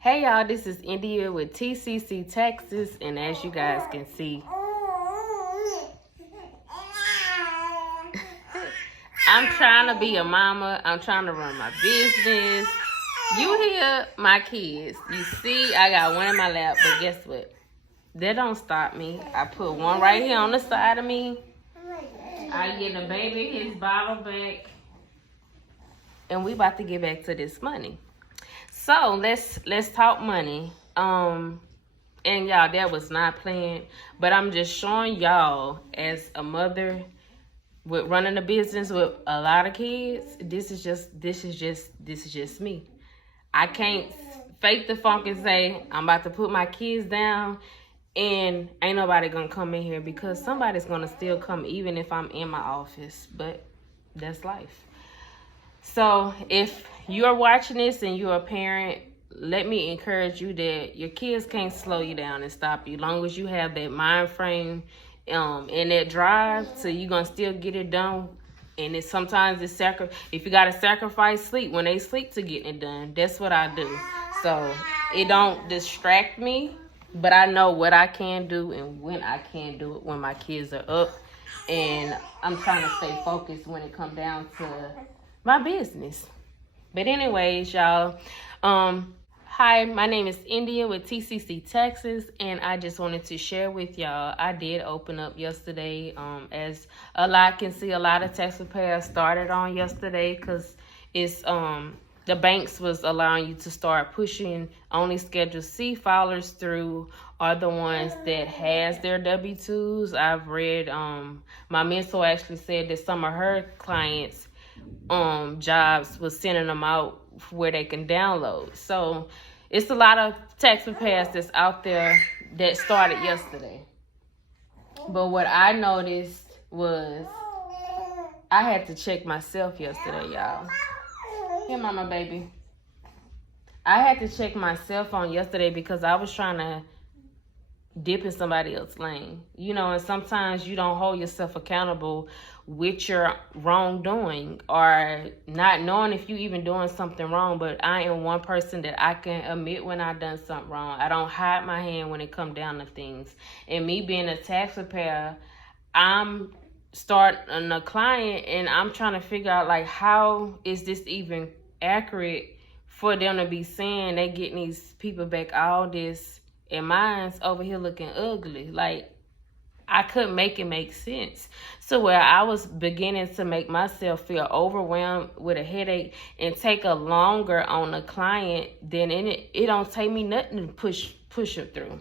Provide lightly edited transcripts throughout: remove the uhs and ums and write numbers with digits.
Hey y'all, this is India with TCC Texas, and as you guys can see, I'm trying to be a mama. I'm trying to run my business. You hear my kids. You see I got one in my lap, but guess what? That don't stop me. I put one right here on the side of me. I get the baby his bottle back, and we about to get back to this money. So let's talk money. And y'all, that was not planned, but I'm just showing y'all as a mother with running a business with a lot of kids. This is just me. I can't fake the funk and say I'm about to put my kids down and ain't nobody gonna come in here, because somebody's gonna still come even if I'm in my office. But that's life. So if you're watching this and you're a parent, let me encourage you that your kids can't slow you down and stop you. Long as you have that mind frame and that drive, so you're going to still get it done. And sometimes if you got to sacrifice sleep when they sleep to getting it done. That's what I do. So it don't distract me, but I know what I can do and when I can do it when my kids are up. And I'm trying to stay focused when it comes down to my business. But anyways, y'all, hi, my name is India with TCC Texas, and I just wanted to share with y'all, I did open up yesterday. As a lot can see, a lot of tax repairs started on yesterday, because it's the banks was allowing you to start pushing only Schedule C filers through are the ones that has their W-2s. I've read, my mentor actually said that some of her clients jobs was sending them out where they can download. So it's a lot of tax repairs that's out there that started yesterday. But what I noticed was I had to check myself yesterday, y'all. Here, mama, baby. I had to check myself on yesterday because I was trying to dip in somebody else's lane. You know, and sometimes you don't hold yourself accountable with your wrongdoing or not knowing if you even doing something wrong. But I am one person that I can admit when I done something wrong. I don't hide my hand when it come down to things. And me being a tax preparer, I'm starting a client and I'm trying to figure out, like, how is this even accurate for them to be saying they getting these people back all this and mine's over here looking ugly. Like, I couldn't make it make sense. So where I was beginning to make myself feel overwhelmed with a headache and take a longer on a client, then it don't take me nothing to push it through.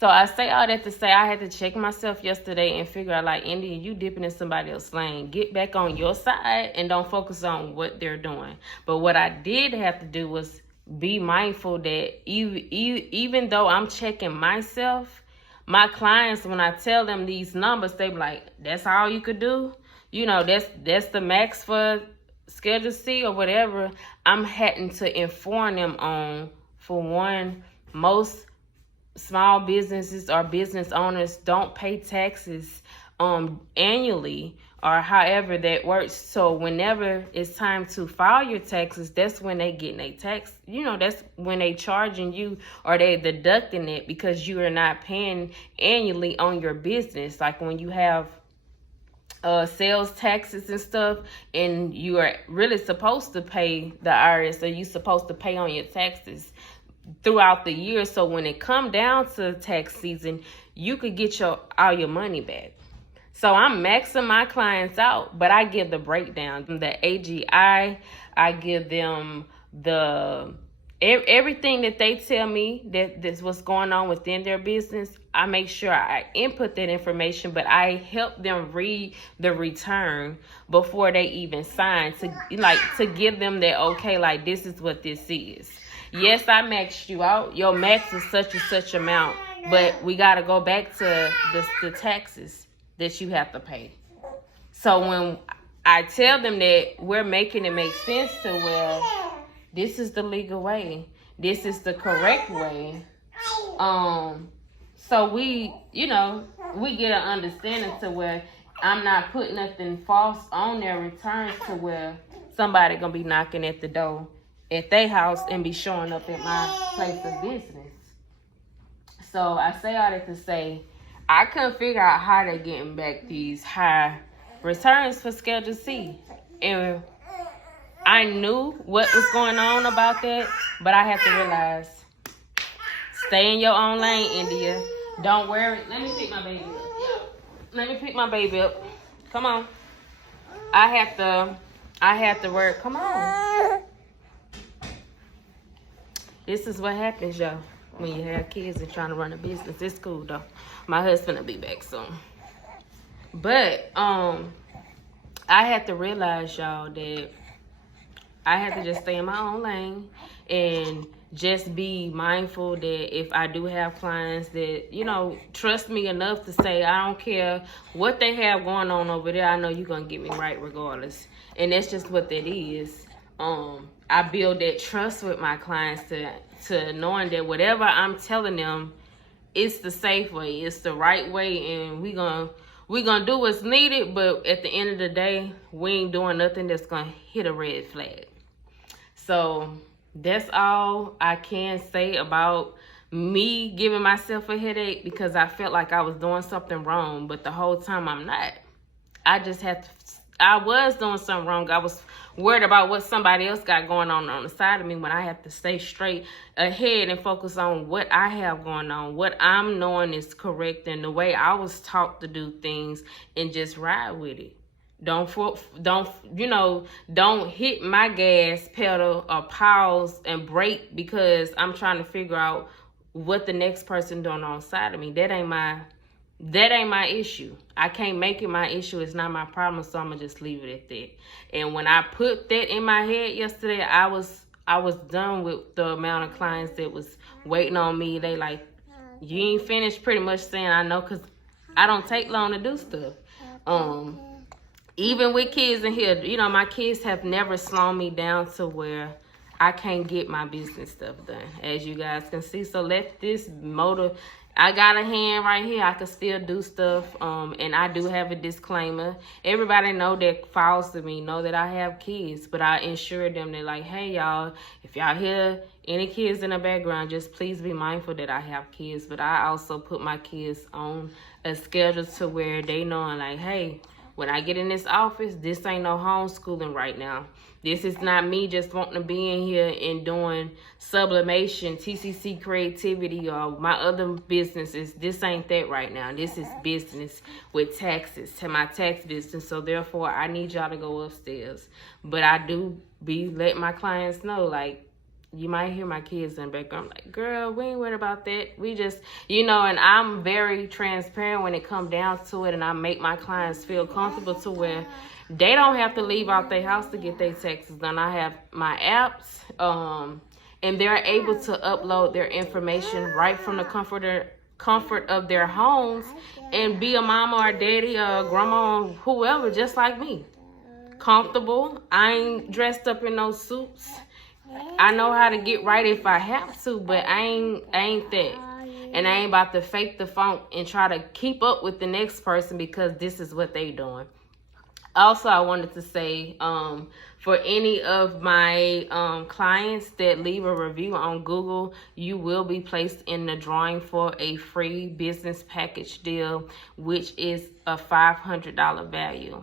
So I say all that to say I had to check myself yesterday and figure out, like, India, you dipping in somebody else's lane. Get back on your side and don't focus on what they're doing. But what I did have to do was be mindful that even though I'm checking myself, my clients, when I tell them these numbers, they be like, that's all you could do? You know, that's the max for Schedule C or whatever. I'm having to inform them on, for one, most small businesses or business owners don't pay taxes annually or however that works. So whenever it's time to file your taxes, that's when they getting their tax. You know, that's when they charging you or they deducting it because you are not paying annually on your business. Like when you have sales taxes and stuff, and you are really supposed to pay the IRS, or you supposed to pay on your taxes throughout the year. So when it come down to tax season, you could get all your money back. So I'm maxing my clients out, but I give the breakdown, the AGI, I give them the everything that they tell me that's what's going on within their business. I make sure I input that information, but I help them read the return before they even sign to give them that, okay, like, this is what this is. Yes, I maxed you out. Your max is such and such amount, but we got to go back to the taxes that you have to pay. So when I tell them that we're making it make sense to where this is the legal way, this is the correct way, so we get an understanding to where I'm not putting nothing false on their returns to where somebody gonna be knocking at the door at their house and be showing up at my place of business. So I say all that to say, I couldn't figure out how they're getting back these high returns for Schedule C. And I knew what was going on about that, but I have to realize, stay in your own lane, India. Don't worry. Let me pick my baby up. Let me pick my baby up. Come on. I have to work. Come on. This is what happens, y'all, when you have kids and trying to run a business. It's cool, though. My husband will be back soon. But I had to realize, y'all, that I had to just stay in my own lane and just be mindful that if I do have clients that, you know, trust me enough to say, I don't care what they have going on over there, I know you're going to get me right regardless. And that's just what that is. I build that trust with my clients to knowing that whatever I'm telling them, it's the safe way, it's the right way, and we're gonna do what's needed, but at the end of the day, we ain't doing nothing that's gonna hit a red flag. So that's all I can say about me giving myself a headache, because I felt like I was doing something wrong, but the whole time I'm not. I was doing something wrong. I was worried about what somebody else got going on the side of me, when I have to stay straight ahead and focus on what I have going on, what I'm knowing is correct, and the way I was taught to do things, and just ride with it. Don't hit my gas pedal or pause and brake because I'm trying to figure out what the next person doing on the side of me. That ain't my issue. I can't make it my issue. It's not my problem, so I'm gonna just leave it at that. And when I put that in my head yesterday, I was done with the amount of clients that was waiting on me. They like, you ain't finished, pretty much saying I know, because I don't take long to do stuff. Even with kids in here, you know, my kids have never slowed me down to where I can't get my business stuff done, as you guys can see. So let this motor, I got a hand right here. I can still do stuff, and I do have a disclaimer. Everybody know that follows to me know that I have kids, but I ensure them that, like, hey, y'all, if y'all hear any kids in the background, just please be mindful that I have kids. But I also put my kids on a schedule to where they know, like, hey, when I get in this office, this ain't no homeschooling right now. This is not me just wanting to be in here and doing sublimation, TCC creativity, or my other businesses. This ain't that right now. This is business with taxes, to my tax business. So therefore, I need y'all to go upstairs. But I do let my clients know, like, you might hear my kids in the background. I'm like, girl, we ain't worried about that. We just, and I'm very transparent when it comes down to it. And I make my clients feel comfortable to where they don't have to leave out their house to get their taxes done. I have my apps, and they're able to upload their information right from the comfort of their homes and be a mama or daddy or grandma or whoever, just like me. Comfortable. I ain't dressed up in no suits. I know how to get right if I have to, but I ain't that. And I ain't about to fake the funk and try to keep up with the next person because this is what they doing. Also, I wanted to say, for any of my clients that leave a review on Google, you will be placed in the drawing for a free business package deal, which is a $500 value.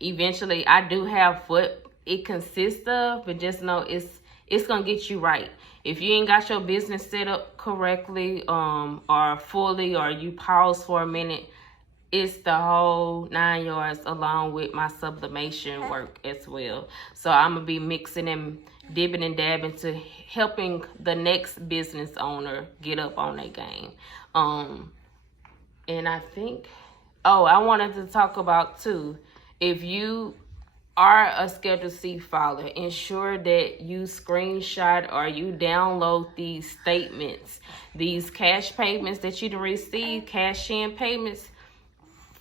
Eventually, I do have what it consists of, but just know it's gonna get you right. If you ain't got your business set up correctly, or fully, or you pause for a minute, it's the whole 9 yards, along with my sublimation work as well. So I'm gonna be mixing and dipping and dabbing to helping the next business owner get up on their game. And I think, I wanted to talk about too, if you are a Schedule C filer, ensure that you screenshot or you download these statements, these cash payments that you receive, cash in payments.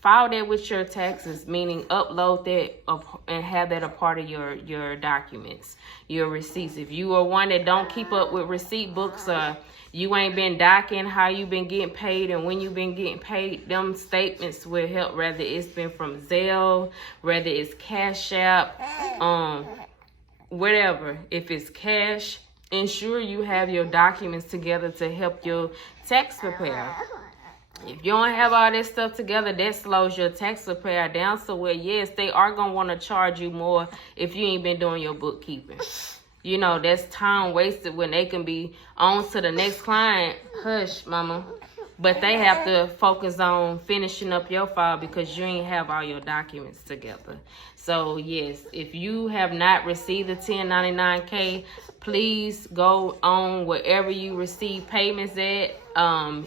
File that with your taxes, meaning upload that and have that a part of your documents, your receipts. If you are one that don't keep up with receipt books, or you ain't been docking how you been getting paid and when you been getting paid, them statements will help, whether it's been from Zelle, whether it's Cash App, whatever. If it's cash, ensure you have your documents together to help your tax preparer. If you don't have all that stuff together, that slows your tax preparer down. So, well, yes, they are going to want to charge you more if you ain't been doing your bookkeeping. You know, that's time wasted when they can be on to the next client. Hush, mama. But they have to focus on finishing up your file because you ain't have all your documents together. So, yes, if you have not received the 1099K, please go on wherever you receive payments at.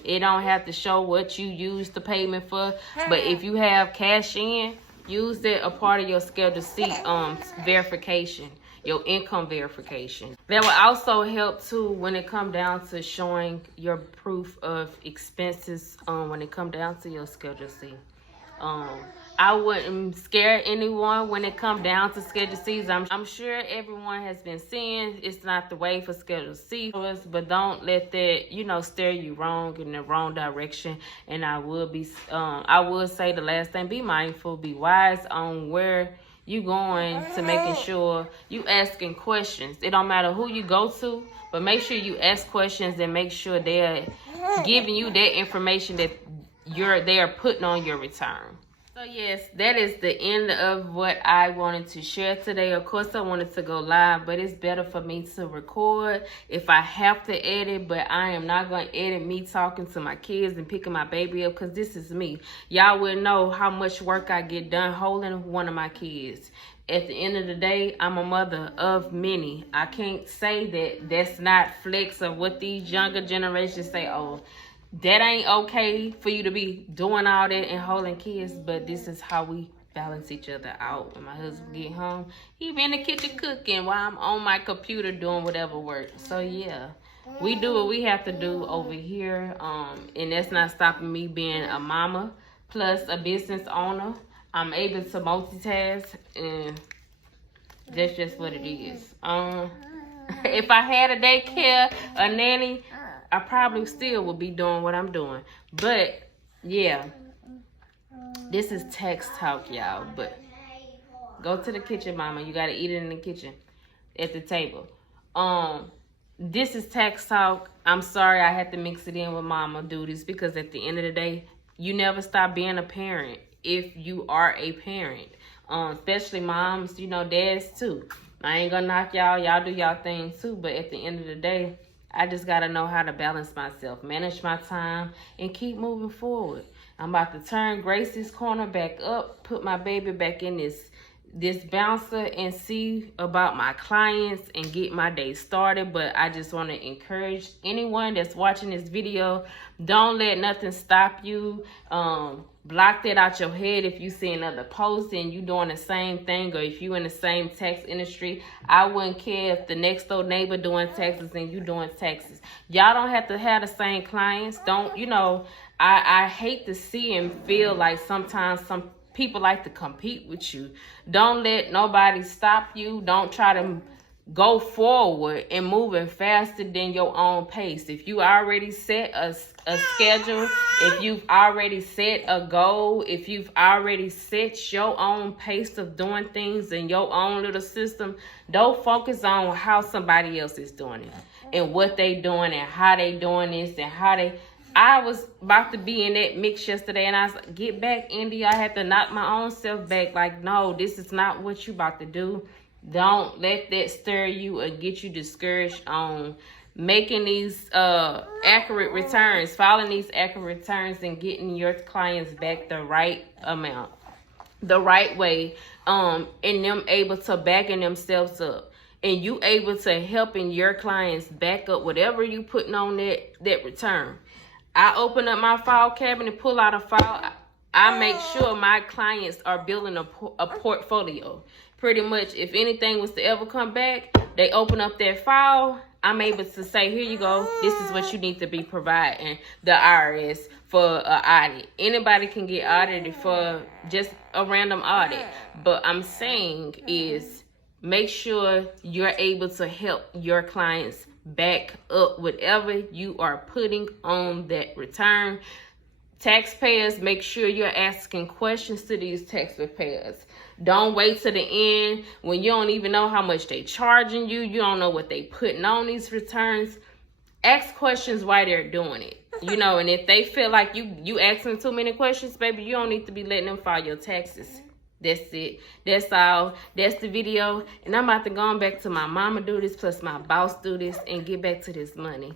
It don't have to show what you used the payment for. But if you have cash in, use that a part of your Schedule C verification. Your income verification. That will also help too when it come down to showing your proof of expenses when it come down to your Schedule C. I wouldn't scare anyone when it come down to Schedule C's. I'm sure everyone has been seeing it's not the way for Schedule C, but don't let that, you know, steer you wrong in the wrong direction. And I would say the last thing, be mindful, be wise on where you going to making sure you asking questions. It don't matter who you go to, but make sure you ask questions and make sure they're giving you that information that they are putting on your return. So yes, that is the end of what I wanted to share today. Of course, I wanted to go live, but it's better for me to record if I have to edit, but I am not going to edit me talking to my kids and picking my baby up because this is me. Y'all will know how much work I get done holding one of my kids. At the end of the day, I'm a mother of many. I can't say that that's not flex of what these younger generations say, oh, that ain't okay for you to be doing all that and holding kids, but this is how we balance each other out. When my husband get home, he be in the kitchen cooking while I'm on my computer doing whatever work. So yeah, we do what we have to do over here, and that's not stopping me being a mama plus a business owner. I'm able to multitask, and that's just what it is. If I had a daycare, a nanny, I probably still would be doing what I'm doing. But, yeah, this is tax talk, y'all. But go to the kitchen, mama. You got to eat it in the kitchen at the table. This is tax talk. I'm sorry I had to mix it in with mama duties because at the end of the day, you never stop being a parent if you are a parent. Especially moms, you know, dads too. I ain't gonna knock y'all. Y'all do y'all thing too. But at the end of the day, I just got to know how to balance myself, manage my time, and keep moving forward. I'm about to turn Gracie's corner back up, put my baby back in this bouncer and see about my clients and get my day started. But I just want to encourage anyone that's watching this video, don't let nothing stop you. Block that out your head if you see another post and you doing the same thing, or if you in the same tax industry. I wouldn't care if the next door neighbor doing taxes and you doing taxes. Y'all don't have to have the same clients. Don't, you know, I hate to see and feel like sometimes some people like to compete with you. Don't let nobody stop you. Don't try to go forward and moving faster than your own pace. If you already set a schedule, if you've already set a goal, if you've already set your own pace of doing things in your own little system, don't focus on how somebody else is doing it and what they doing and how they doing this and how they... I was about to be in that mix yesterday and I was like, get back, Indy. I had to knock my own self back. Like, no, this is not what you about to do. Don't let that stir you or get you discouraged on making these accurate returns, filing these accurate returns and getting your clients back the right amount, the right way, and them able to backing themselves up. And you able to helping your clients back up whatever you putting on that return. I open up my file cabinet, pull out a file. I make sure my clients are building a portfolio. Pretty much, if anything was to ever come back, they open up their file. I'm able to say, here you go. This is what you need to be providing the IRS for an audit. Anybody can get audited for just a random audit. But I'm saying is make sure you're able to help your clients back up whatever you are putting on that return. Taxpayers, make sure you're asking questions to these tax preparers. Don't wait to the end when you don't even know how much they charging you. You don't know what they putting on these returns. Ask questions while they're doing it. You know, and if they feel like you asking too many questions, baby, you don't need to be letting them file your taxes. That's it. That's all. That's the video. And I'm about to go on back to my mama do this plus my boss do this and get back to this money.